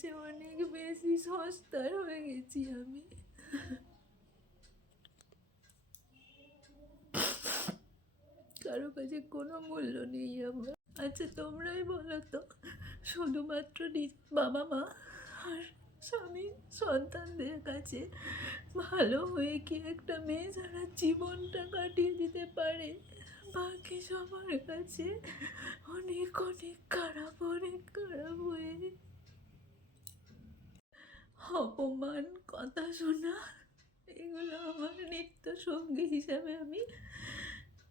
কাছে অনেক বেশি সস্তার হয়ে গেছি আমি। কারো কাছে কোনো মূল্য নেই আমার। আচ্ছা তোমরাই বলো তো, শুধুমাত্র বাবা মা আর স্বামী সন্তানদের কাছে ভালো হয়ে কি একটা মেয়ে সারা জীবনটা কাটিয়ে দিতে পারে? বাকি সবার কাছে অনেক অনেক খারাপ হয়ে অপমান, কথা শোনা, এগুলো আমার নিত্য সঙ্গী হিসাবে আমি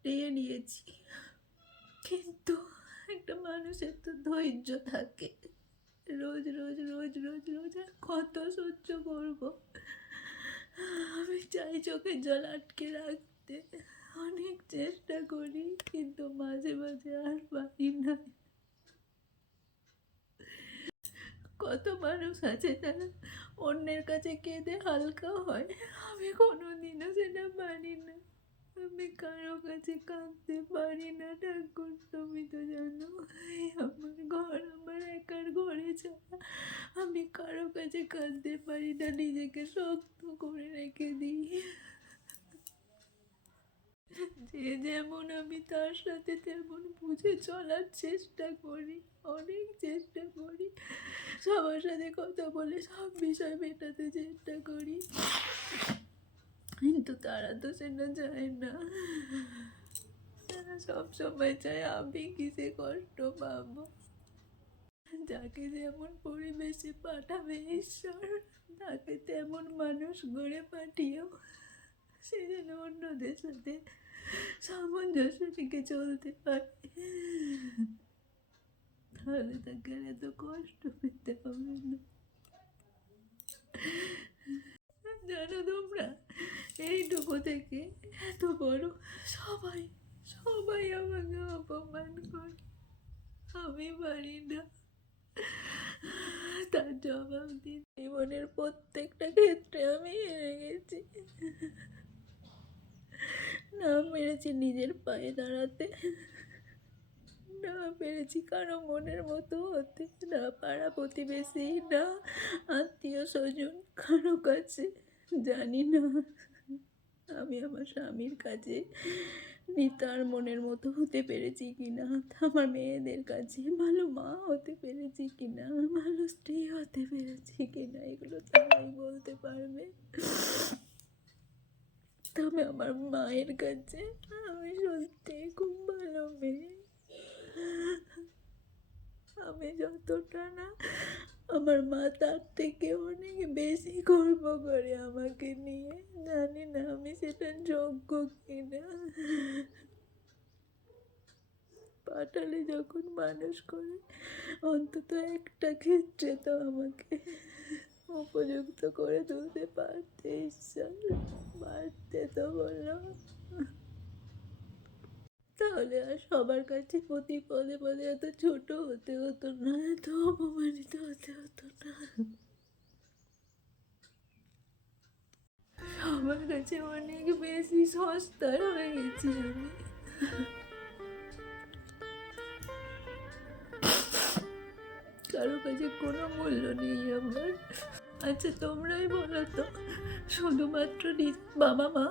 নিয়ে নিয়েছি। কিন্তু একটা মানুষের তো ধৈর্য থাকে, রোজ রোজ রোজ রোজ রোজ আর কত সহ্য করব? আমি চাই চোখের জল আটকে রাখতে, অনেক চেষ্টা করি, কিন্তু মাঝে মাঝে আর পারি না। কত মানুষ আছে যারা অন্যের কাছে কেঁদে হালকা হয়, আমি কোনোদিনও সেটা পারি না। আমি কারো কাছে কাঁদতে পারি না ঠাকুর, তুমি তো জানো। আমার ঘর আমার একার ঘরে ছাড়া আমি কারো কাছে কাঁদতে পারি না, নিজেকে শক্ত করে রেখে দিই। যে যেমন আমি তার সাথে তেমন বুঝে চলার চেষ্টা করি, অনেক চেষ্টা করি, সবার সাথে কথা বলে সব বিষয় মেটাতে চেষ্টা করি, কিন্তু তারা তো সেটা চায় না। তারা সবসময় চায় আমি কিসে কষ্ট পাবো। যাকে যেমন পরিবেশে পাঠাবে ঈশ্বর, তাকে তেমন মানুষ গড়ে পাঠিয়েও সে যেন অন্যদের সাথে সামঞ্জস্য রেখে চলতে পারে, তাহলে তাকে এত কষ্ট পেতে হবে না। জানো তোমরা, এইটুকু থেকে এত বড় সবাই সবাই আমাকে অপমান করে, আমি পারি না তার জবাব দিই। জীবনের প্রত্যেকটা ক্ষেত্রে আমি হেরে গেছি। না পেরেছি নিজের পায়ে দাঁড়াতে, না পেরেছি কারো মনের মতো হতে, না পাড়া প্রতিবেশী, না আত্মীয় স্বজন কারো কাছে। জানি না আমি আমার স্বামীর কাছে তার মনের মতো হতে পেরেছি কিনা, আমার মেয়েদের কাছে ভালো মা হতে পেরেছি কিনা, ভালো স্ত্রী হতে পেরেছি কিনা, এগুলো তারাই বলতে পারবে। তবে আমার মায়ের কাছে আমি সত্যি খুব ভালো মেয়ে। আমি যতটা না, আমার মা তার থেকে অনেক বেশি গর্ব করে আমাকে নিয়ে। জানি না আমি সেটা যোগ্য কিনা। পাঠালে যখন মানুষ করে, অন্তত একটা ক্ষেত্রে তো আমাকে উপযুক্ত করে তুলতে পারতে ঈশ্বর, পারতে তো বলো। তাহলে আর সবার কাছে প্রতি পদে পদে এত ছোট হতে হতো না, এত অপমানিত হতে হতো না। সবার কাছে অনেক বেশি সস্তার হয়ে গেছি আমি। কারো কাছে কোনো মূল্য নেই আমার। আচ্ছা তোমরাই বলো তো, শুধুমাত্র বাবা মা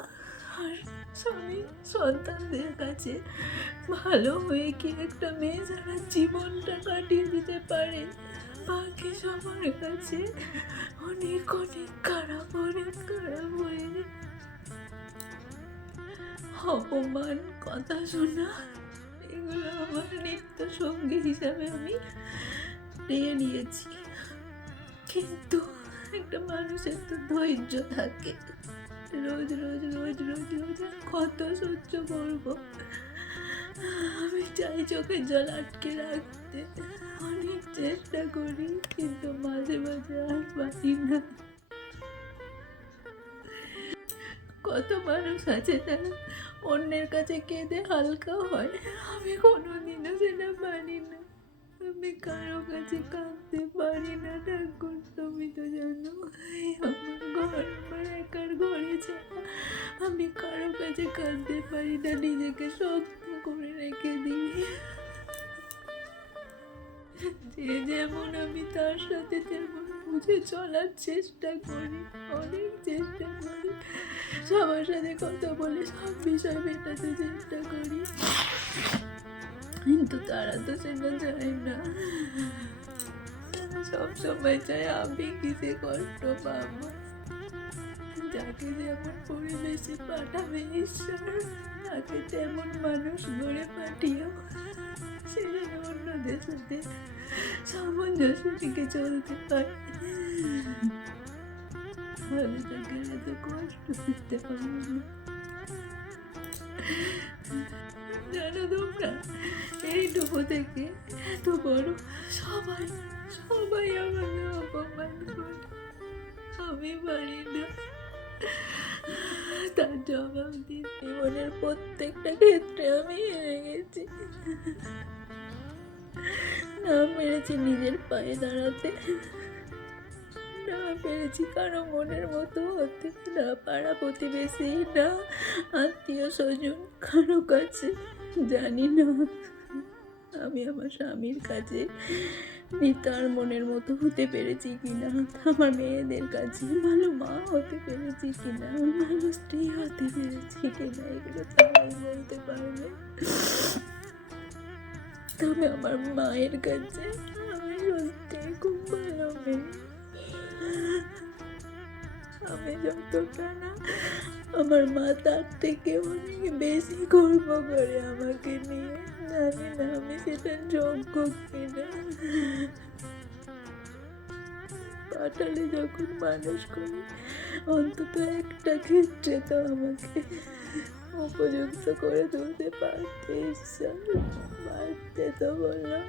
আর স্বামী সন্তানদের কাছে ভালো হয়ে কি একটা মেয়ে সারা জীবনটা কাটিয়ে দিতে পারে? বাকি সবার কাছে অনেক অনেক খারাপ হয়ে অপমান, কথা শোনা, এগুলো আমার নিত্য সঙ্গী হিসাবে আমি নিয়ে নিয়েছি। কিন্তু একটা মানুষের তো ধৈর্য থাকে, রোজ রোজ রোজ রোজ রোজ আর কত সহ্য করব? আমি চাই চোখের জল আটকে রাখতে, অনেক চেষ্টা করি, কিন্তু মাঝে মাঝে আর পারি না। কত মানুষ আছে যারা অন্যের কাছে কেঁদে হালকা হয়, আমি কোনোদিনও সেটা পারি না। আমি কারো কাছে কাঁদতে পারি না ঠাকুর, তুমি তো জানো। আমার ঘর আমার একার ঘরে ছাড়া আমি কারো কাছে কাঁদতে পারি না, নিজেকে শক্ত করে রেখে দিই। যে যেমন আমি তার সাথে তেমন বুঝে চলার চেষ্টা করি, অনেক চেষ্টা করি, সবার সাথে কথা বলে সব বিষয় মেটাতে চেষ্টা করি, কিন্তু তারা তো সেটা চায় না। তারা সবসময় চায় আমি কিসে কষ্ট পাবো। যাকে যেমন পরিবেশে পাঠাবে ঈশ্বর, তাকে তেমন মানুষ গড়ে পাঠিয়েও সে যেন অন্যদের সাথে সামঞ্জস্য রেখে চলতে পারে। তাহলে তাকে এত কষ্ট দিতে হবে না। জানো তোমরা, এইটুকু থেকে এত বড় সবাই সবাই আমাকে অপমান করে, আমি পারি না তার জবাব দিতে। জীবনের প্রত্যেকটা ক্ষেত্রে আমি হেরে গেছি। না পেরেছি নিজের পায়ে দাঁড়াতে, না পেরেছি কারো মনের মতো হতে, না পাড়া প্রতিবেশী, না আত্মীয় স্বজন কারো কাছে। জানি না আমি আমার স্বামীর কাছে তার মনের মতো হতে পেরেছি কিনা, আমার মেয়েদের কাছে ভালো মা হতে পেরেছি কিনা, ভালো স্ত্রী হতে পেরেছি কিনা, এগুলো সবাই বলতে পারবে। তবে আমার মায়ের কাছে আমি সত্যি খুব ভালো মেয়ে। আমি যতটা না, আমার মা তার থেকে অনেক বেশি গর্ব করে আমাকে নিয়ে। জানি না আমি সেটা যোগ্য কিনা। পাঠালে যখন মানুষ করে, অন্তত একটা ক্ষেত্রে তো আমাকে উপযুক্ত করে তুলতে পারতে ঈশ্বর, পারতে তো বললাম।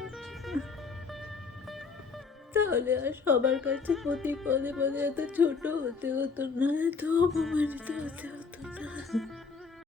তাহলে আর সবার কাছে প্রতি পদে পদে এত ছোট হতে হতো না, এত অপমানিত হতে হতো না।